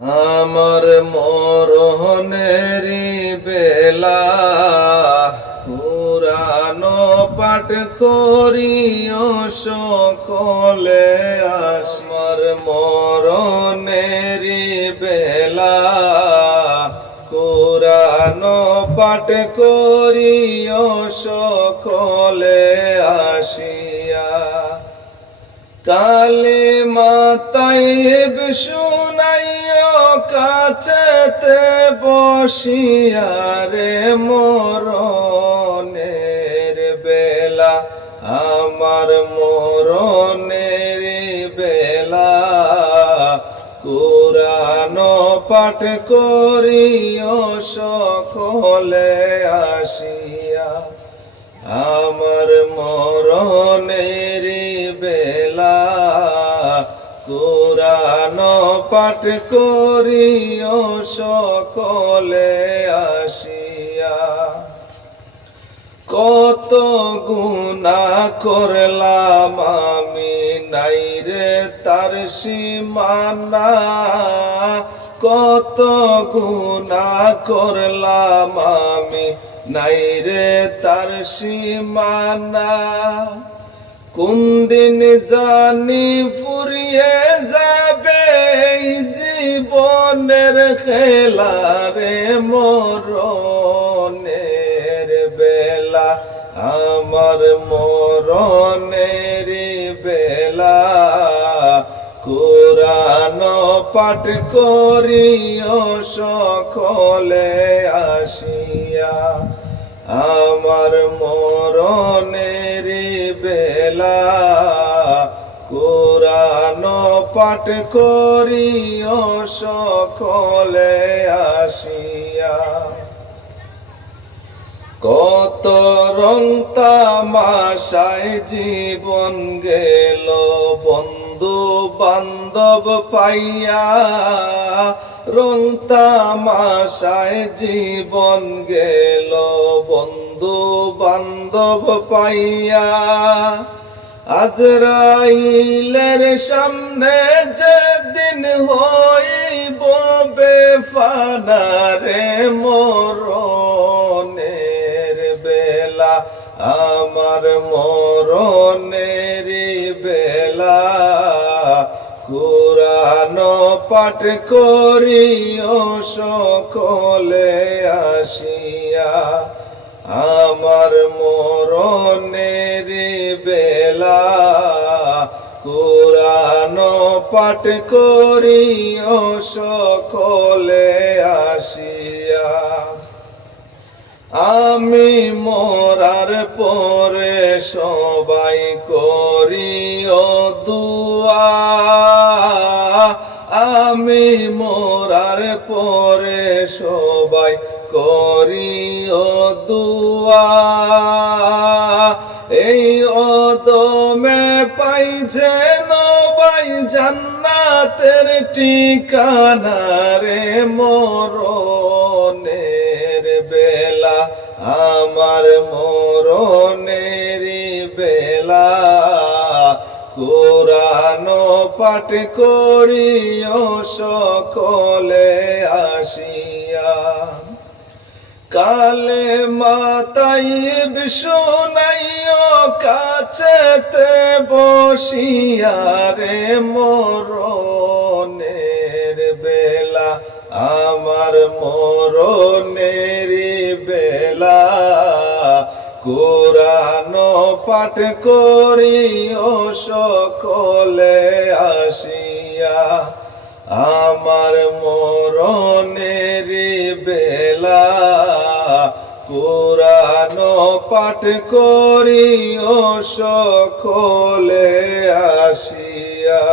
আমার মরণেরই বেলা কুরআন পাঠ করিও সকলে। আমার মরণেরই বেলা কুরআন পাঠ করিও সকলে আসিয়া। কালিমা তাইয়্যিব শুনাইও কাছেতে বসিয়া রে মরণের বেলা। আমার মরণের বেলা কুরআন পাঠ করিও সকলে আসিয়া। আমার মরণের বেলা কুরআন পাঠ করিও সকলে আসিয়া। কত গুনাহ করলাম আমি নাই রে তার সীমানা। কত গুনাহ করলাম আমি নাই রে তার সীমানা। কোন দিন জানি ফুরিয়ে যাবে এই জীবনের খেলা রে মরণের বেলা। আমার মরণের বেলা কুরআন পাঠ করিও সকলে আসিয়া। আমার মরণের বেলা কুরআন পাঠ করিও সকলে আসিয়া। কত রং তামাশায় জীবন গেল বন্ধু বান্ধব পাইয়া। রং তামাশায় জীবন গেল বন্ধু বান্ধব পাইয়া। আজরাইলের সামনে যেদিন হইব বেফানা রে মরণের বেলা। আমার মরণের বেলা কুরআন পাঠ করিও সকলে আসিয়া। আমার মরণের বেলা কুরআন পাঠ করিও সকলে আসিয়া। আমি মরার পরে সবাই করিও দুয়া। আমি মরার পরে সবাই করিও দুয়া। এই অদমে পাই যেন ভাই জান্নাতের ঠিকানা রে মরণের বেলা। আমার মরণের বেলা কুরআন পাঠ করিও সকলে আসিয়া। কালেমা তাইয়্যিব শুনাইও কাছেতে বসিয়া রে মরণের বেলা। আমার মরণের বেলা কুরআন পাঠ করিও সকলে আসিয়া। আমার মরণের বেলা কুরআন পাঠ করিও সকলে আসিয়া।